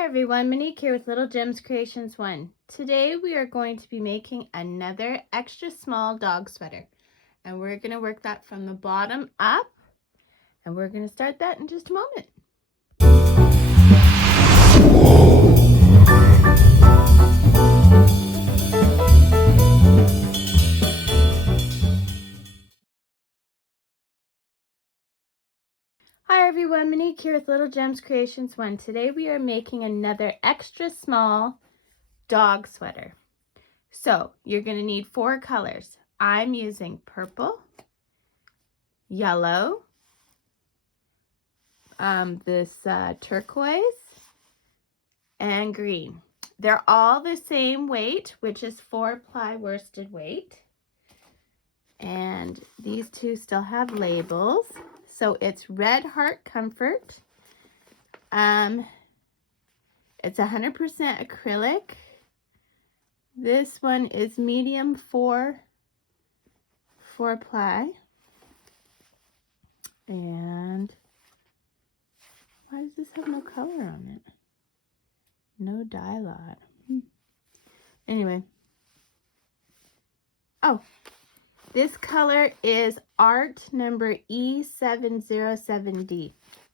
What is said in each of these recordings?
Hi everyone, Monique here with Little Gems Creations 1. Today we are going to be making another extra small dog sweater. And we're going to work that from the bottom up. And we're going to start that in just a moment. Hi everyone, Monique here with Little Gems Creations 1. Today we are making another extra small dog sweater. So you're going to need 4 colors. I'm using purple, yellow, this turquoise, and green. They're all the same weight, which is 4-ply worsted weight. And these two still have labels. So it's Red Heart Comfort. It's 100% acrylic. This one is medium 4-ply. And why does this have no color on it? No dye lot. Anyway. Oh, this color is art number E707D.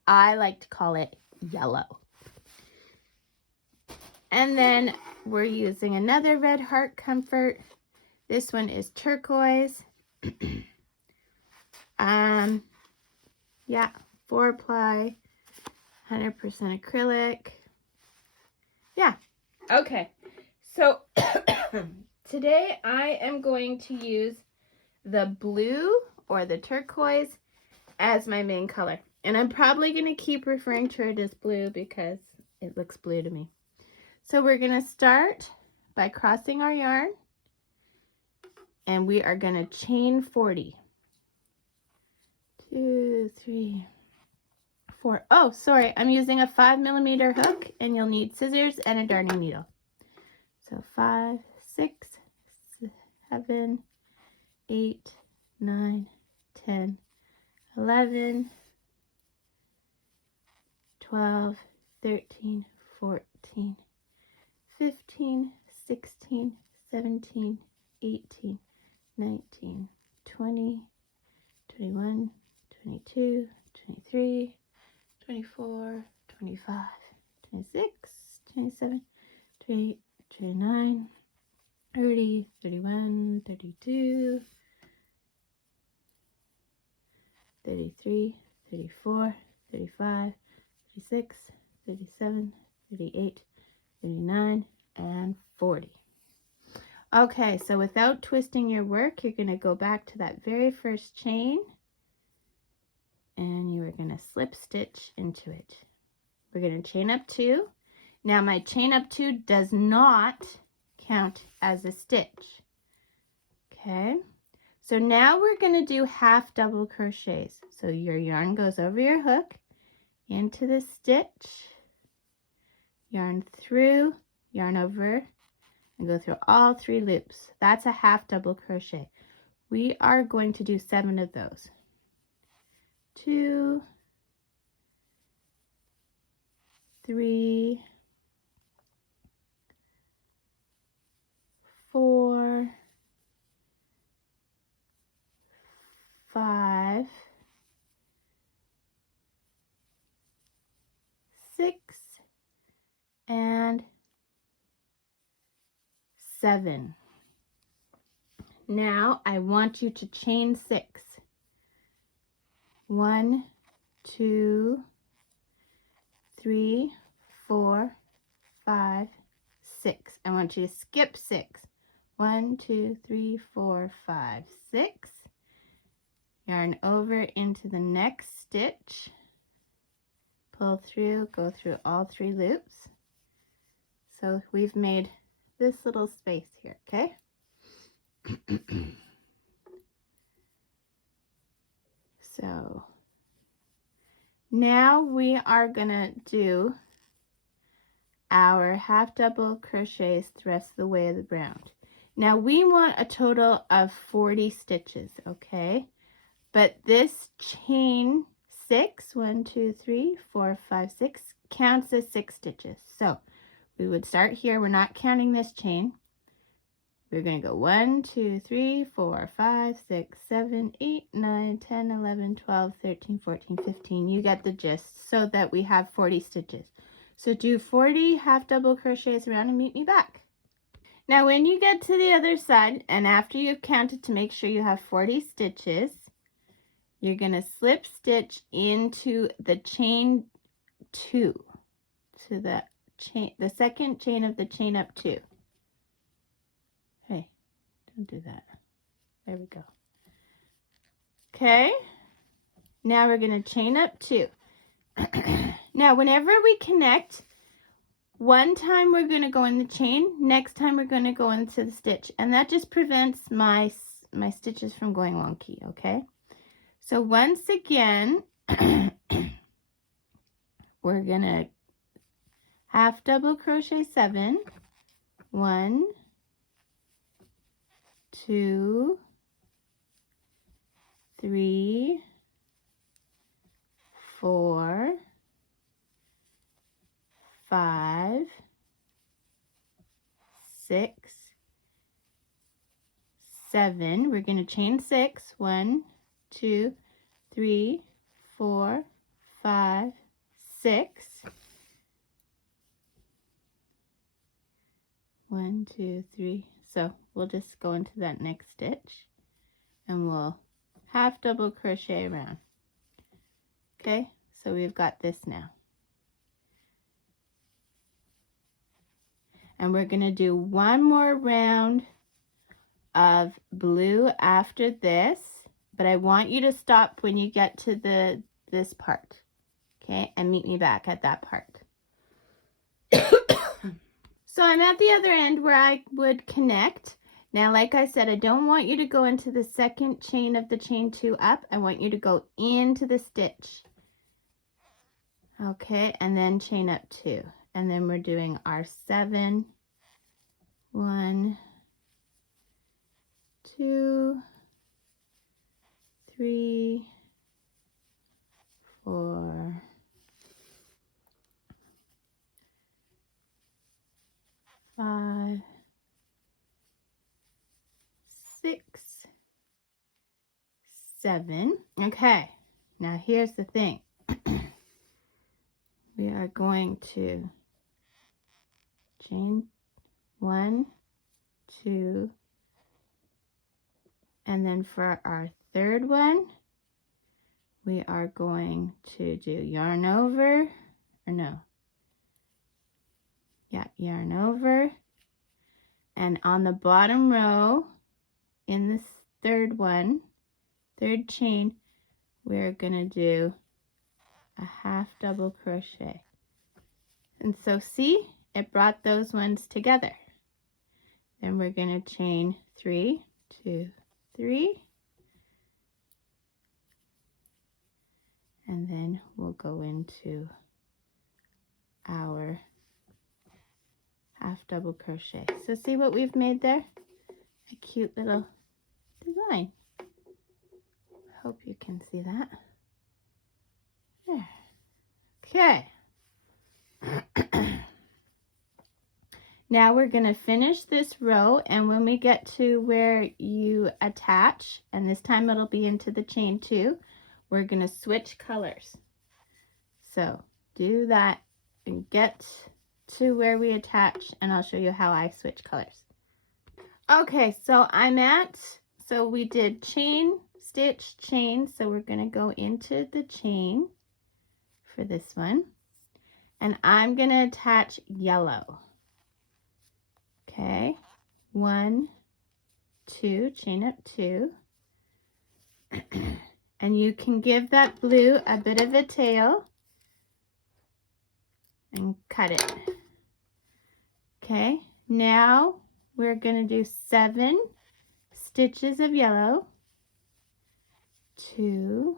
I like to call it yellow. And then we're using another Red Heart Comfort. This one is turquoise. Yeah, 4-ply, 100% acrylic. Yeah, okay. So today I am going to use the blue or the turquoise as my main color. And I'm probably going to keep referring to it as blue because it looks blue to me. So we're going to start by crossing our yarn. And we are going to chain 40. 2, 3, 4. Oh, sorry. I'm using a 5mm hook and you'll need scissors and a darning needle. So 5, 6, 7, 8, 9, 10, 11, 12, 13, 14, 15, 16, 17, 18, 19, 20, 21, 22, 23, 24, 25, 26, 27, 28, 29, 30, 31, 32, 33, 34, 35, 36, 37, 38, 39, and 40. Okay, so without twisting your work, you're going to go back to that very first chain and you are going to slip stitch into it. We're going to chain up 2. Now my chain up 2 does not count as a stitch. Okay, so now we're going to do half double crochets. So your yarn goes over your hook into the stitch, yarn through, yarn over, and go through all 3 loops. That's a half double crochet. We are going to do 7 of those. 2, 3, 4, 5, 6, and 7. Now I want you to chain 6. 1, 2, 3, 4, 5, 6. I want you to skip 6. 1, 2, 3, 4, 5, 6. Yarn over into the next stitch. Pull through, go through all 3 loops. So we've made this little space here, okay? So now we are gonna do our half double crochets the rest of the way of the round. Now we want a total of 40 stitches, okay? But this chain 6, 1, 2, 3, 4, 5, 6 counts as 6 stitches. So we would start here. We're not counting this chain. We're going to go 1, 2, 3, 4, 5, 6, 7, 8, 9, 10, 11, 12, 13, 14, 15. You get the gist, so that we have 40 stitches. So do 40 half double crochets around and meet me back. Now when you get to the other side, and after you've counted to make sure you have 40 stitches, you're going to slip stitch into the chain 2, to the second chain of the chain up 2. Hey, don't do that. There we go. Okay, now we're going to chain up 2. Now whenever we connect, one time we're going to go in the chain, next time we're going to go into the stitch, and that just prevents my stitches from going wonky. Okay, so once again we're going to half double crochet 7, 1, 2, 3, 4, 5, 6, 7. We're going to chain 6. 1, 2, 3, 4, 5, 6. 1, 2, 3. So we'll just go into that next stitch and we'll half double crochet around. Okay, so we've got this now. And we're going to do one more round of blue after this, but I want you to stop when you get to this part, okay, and meet me back at that part. So I'm at the other end where I would connect. Now, like I said, I don't want you to go into the second chain of the chain 2 up. I want you to go into the stitch. Okay, and then chain up 2. And then we're doing our 7, 1, 2, 3, 4, 5, 6, 7. Okay, now here's the thing. We are going to chain 1, 2, and then for our third one, we are going to do yarn over, or no, yeah, yarn over, and on the bottom row in this third chain, we're gonna do a half double crochet. And so see, it brought those ones together. Then we're gonna chain 3, 2, 3, and then we'll go into our half double crochet. So see what we've made there? A cute little design. Hope you can see that. There. Okay. Now we're going to finish this row, and when we get to where you attach, and this time it'll be into the chain 2, we're going to switch colors. So do that and get to where we attach, and I'll show you how I switch colors. Okay, so so we did chain, stitch, chain, so we're going to go into the chain for this one, and I'm going to attach yellow. Okay, 1, 2, chain up 2, and you can give that blue a bit of a tail and cut it. Okay, now we're going to do 7 stitches of yellow. 2,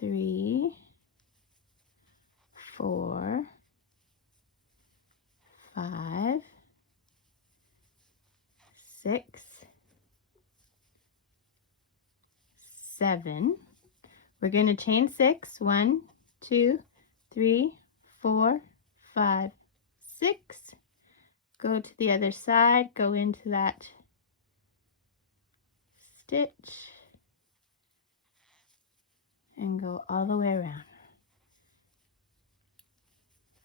3, 4, 5, 6, 7. We're going to chain 6. 1, 2, 3, 4, 5, 6. Go to the other side, go into that stitch, and go all the way around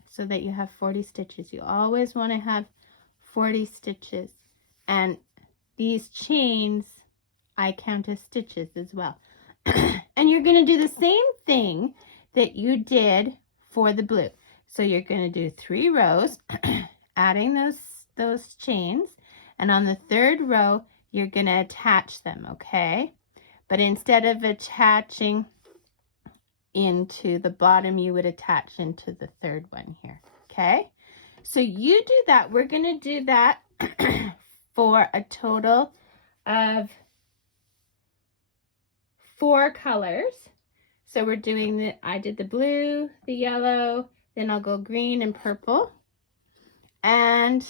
so that you have 40 stitches. You always want to have 40 stitches, and these chains I count as stitches as well. And you're going to do the same thing that you did for the blue. So you're going to do 3 rows, adding those chains, and on the 3rd row you're going to attach them, okay? But instead of attaching into the bottom, you would attach into the 3rd one here, okay? So you do that. We're going to do that for a total of 4 colors. So we're doing I did the blue, the yellow, then I'll go green and purple, and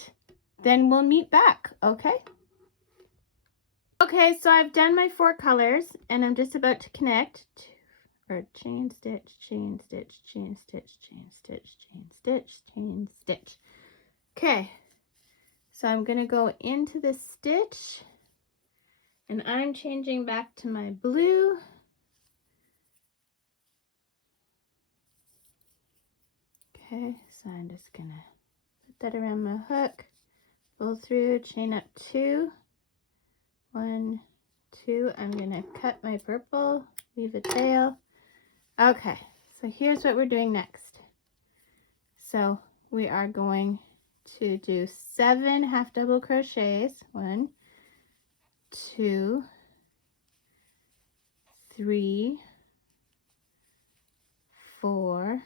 then we'll meet back, okay? Okay, so I've done my 4 colors, and I'm just about to connect, or chain stitch, chain stitch, chain stitch, chain stitch, chain stitch, chain stitch. Okay, so I'm gonna go into this stitch, and I'm changing back to my blue. Okay, so I'm just gonna put that around my hook, pull through, chain up 2, 1, 2. I'm gonna cut my purple, leave a tail. Okay, so here's what we're doing next. So we are going to do 7 half double crochets. 1, 2, 3, 4,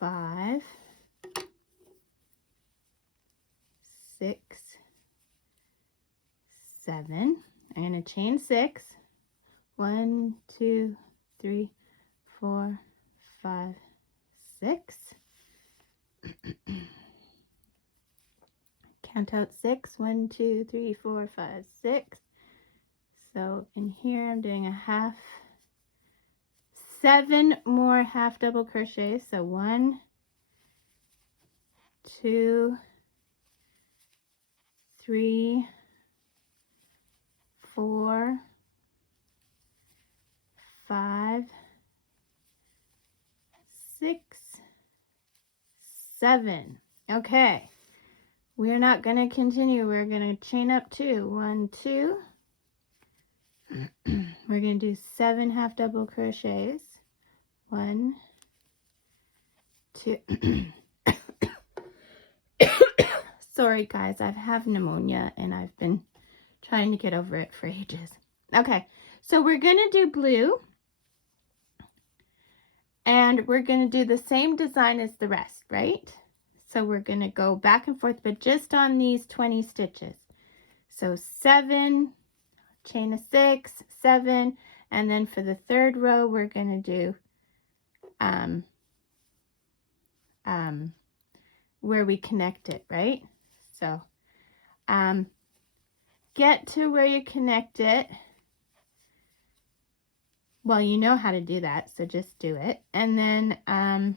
5, 6, 7. I'm going to chain 6. 1, 2, 3, 4, 5, 6. Count out 6. 1, 2, 3, 4, 5, 6. So in here I'm doing a half, 7 more half double crochets. So 1, 2, 3, 4, 5, 6, 7. Okay, we're not going to continue. We're going to chain up 2. 1, 2. We're going to do 7 half double crochets. 1, 2. Sorry guys, I have pneumonia and I've been trying to get over it for ages. Okay, so we're going to do blue, and we're going to do the same design as the rest, right? So we're going to go back and forth, but just on these 20 stitches. So 7, chain a 6, 7, and then for the 3rd row we're going to do where we connect it, right? So get to where you connect it. Well, you know how to do that, so just do it. And then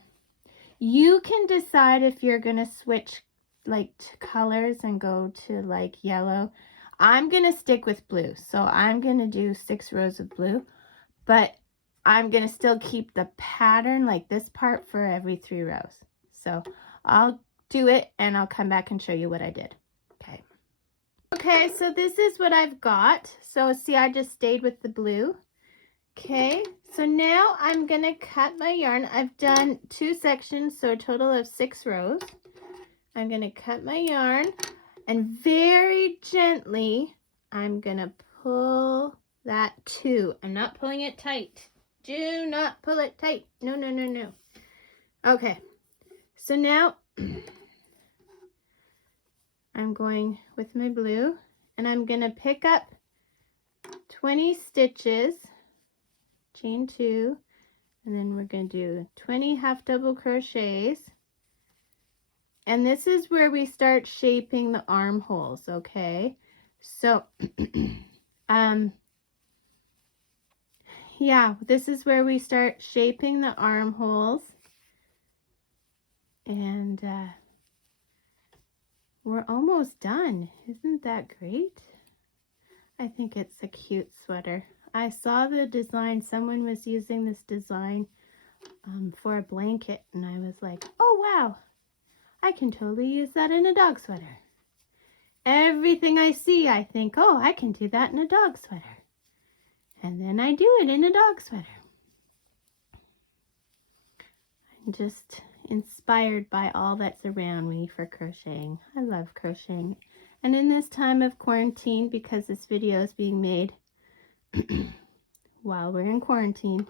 you can decide if you're going to switch like colors and go to like yellow. I'm going to stick with blue, so I'm going to do 6 rows of blue, but I'm going to still keep the pattern like this part for every 3 rows. So I'll do it and I'll come back and show you what I did. Okay. Okay, so this is what I've got. So see, I just stayed with the blue. Okay, so now I'm going to cut my yarn. I've done 2 sections, so a total of 6 rows. I'm going to cut my yarn, and very gently I'm going to pull that 2. I'm not pulling it tight. Do not pull it tight. No, no, no, no. Okay, so now I'm going with my blue, and I'm going to pick up 20 stitches, chain 2, and then we're going to do 20 half double crochets, and this is where we start shaping the armholes. Okay, so yeah, this is where we start shaping the armholes. And we're almost done. Isn't that great? I think it's a cute sweater. I saw the design. Someone was using this design for a blanket, and I was like, oh wow, I can totally use that in a dog sweater. Everything I see, I think, oh, I can do that in a dog sweater. And then I do it in a dog sweater. I'm just inspired by all that's around me for crocheting. I love crocheting. And in this time of quarantine, because this video is being made while we're in quarantine,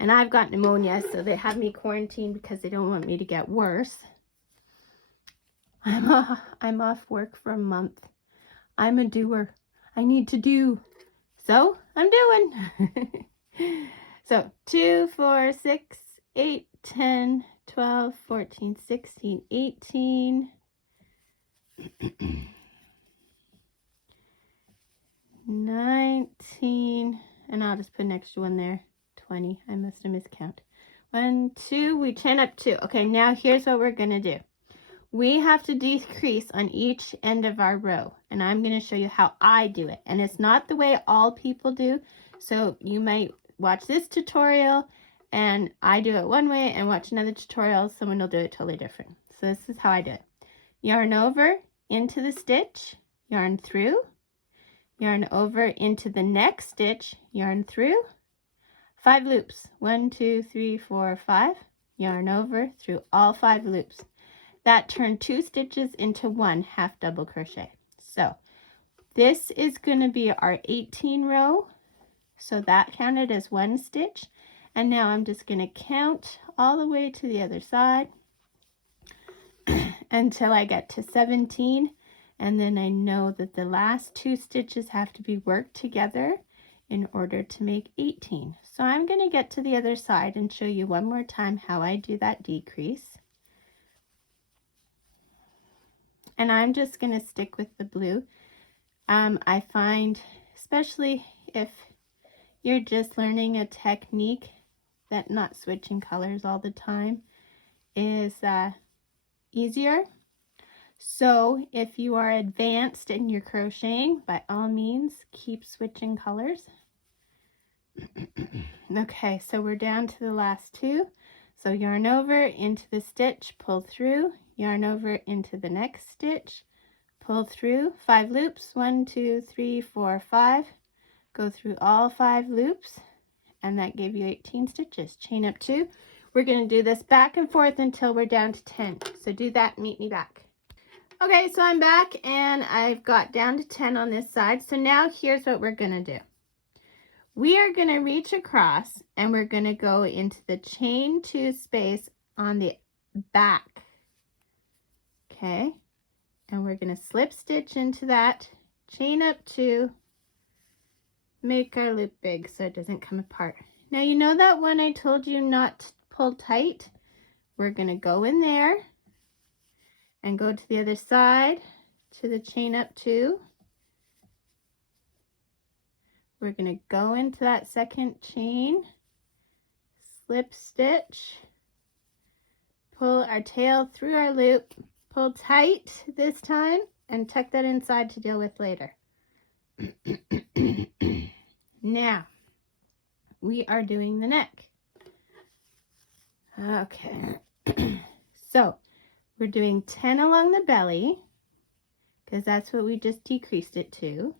and I've got pneumonia, so they have me quarantined because they don't want me to get worse. I'm off work for a month. I'm a doer. I need to do. So I'm doing. So 2, 4, 6, 8, 10, 12, 14, 16, 18, 19, and I'll just put an extra one there, 20. I must have miscount. 1, 2, we chain up 2. Okay, now here's what we're gonna do. We have to decrease on each end of our row, and I'm going to show you how I do it. And it's not the way all people do, so you might watch this tutorial and I do it one way, and watch another tutorial, someone will do it totally different. So this is how I do it. Yarn over into the stitch, yarn through, yarn over into the next stitch, yarn through, 5 loops, 1, 2, 3, 4, 5, yarn over through all 5 loops. That turned 2 stitches into 1 half double crochet. So this is going to be our 18 row. So that counted as 1 stitch. And now I'm just going to count all the way to the other side until I get to 17. And then I know that the last 2 stitches have to be worked together in order to make 18. So I'm going to get to the other side and show you one more time how I do that decrease. And I'm just going to stick with the blue. I find, especially if you're just learning a technique, that not switching colors all the time is easier. So if you are advanced in your crocheting, by all means, keep switching colors. Okay, so we're down to the last 2. So yarn over into the stitch, pull through, yarn over into the next stitch, pull through, 5 loops, 1, 2, 3, 4, 5, go through all 5 loops, and that gave you 18 stitches. Chain up 2. We're going to do this back and forth until we're down to 10. So do that, meet me back. Okay, so I'm back and I've got down to 10 on this side. So now here's what we're going to do. We are going to reach across and we're going to go into the chain 2 space on the back. Okay, and we're going to slip stitch into that, chain up 2, make our loop big so it doesn't come apart. Now you know that one I told you not to pull tight? We're going to go in there and go to the other side to the chain up 2. We're going to go into that second chain, slip stitch, pull our tail through our loop, pull tight this time, and tuck that inside to deal with later. Now, we are doing the neck. Okay, so we're doing 10 along the belly, because that's what we just decreased it to.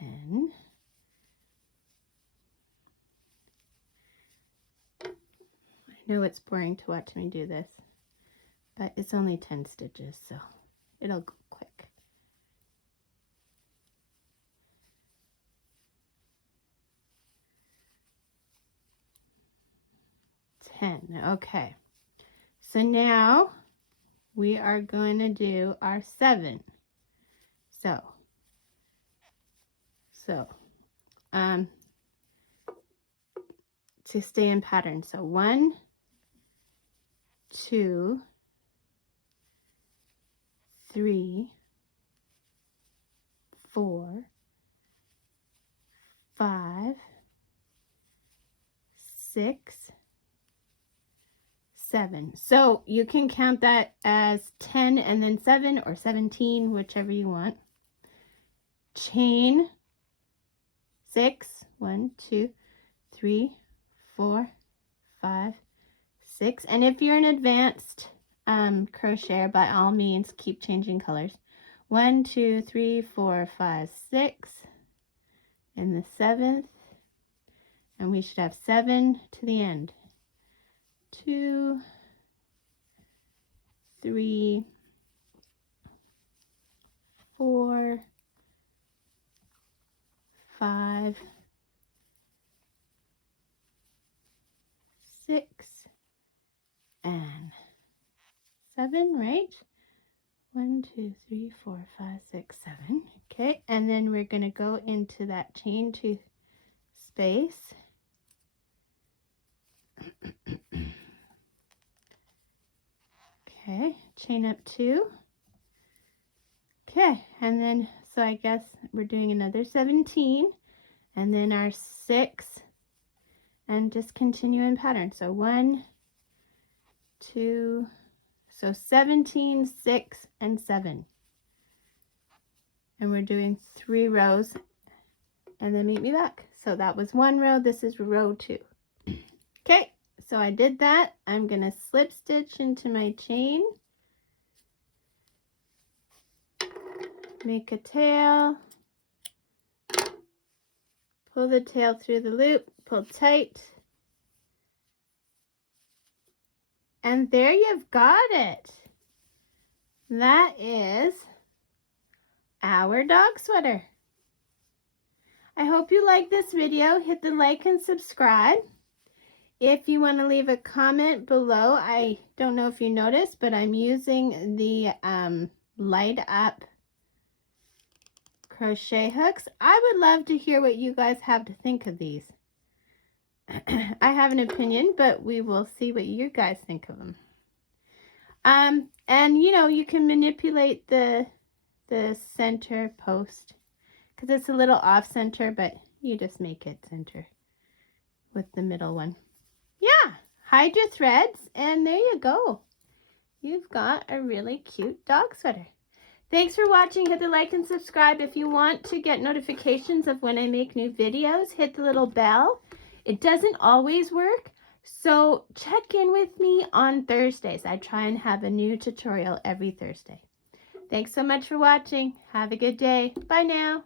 10. I know it's boring to watch me do this, but it's only 10 stitches, so it'll go quick. 10. Okay, so now we are going to do our 7. So to stay in pattern. So 1, 2, 3, 4, 5, 6, 7. So you can count that as 10 and then 7 or 17, whichever you want. Chain 6, 1, 2, 3, 4, 5, 6. And if you're an advanced crocheter, by all means, keep changing colors. 1, 2, 3, 4, 5, 6. In the 7th. And we should have 7 to the end. 2, 3, 4, 5, 6, and 7, right? 1, 2, 3, 4, 5, 6, 7. Okay, and then we're going to go into that chain 2 space. Okay, chain up 2. Okay, and then, so I guess we're doing another 17, and then our 6, and just continue in pattern. So 1, 2, so 17, 6, and 7. And we're doing 3 rows, and then meet me back. So that was 1 row, this is row 2. Okay, so I did that. I'm gonna slip stitch into my chain. Make a tail, pull the tail through the loop, pull tight, and there you've got it. That is our dog sweater. I hope you like this video. Hit the like and subscribe. If you want to leave a comment below, I don't know if you noticed, but I'm using the light up crochet hooks. I would love to hear what you guys have to think of these. I have an opinion, but we will see what you guys think of them. And you know, you can manipulate the center post because it's a little off center, but you just make it center with the middle one. Yeah, hide your threads, and there you go. You've got a really cute dog sweater. Thanks for watching. Hit the like and subscribe. If you want to get notifications of when I make new videos, hit the little bell. It doesn't always work, so check in with me on Thursdays. I try and have a new tutorial every Thursday. Thanks so much for watching. Have a good day. Bye now.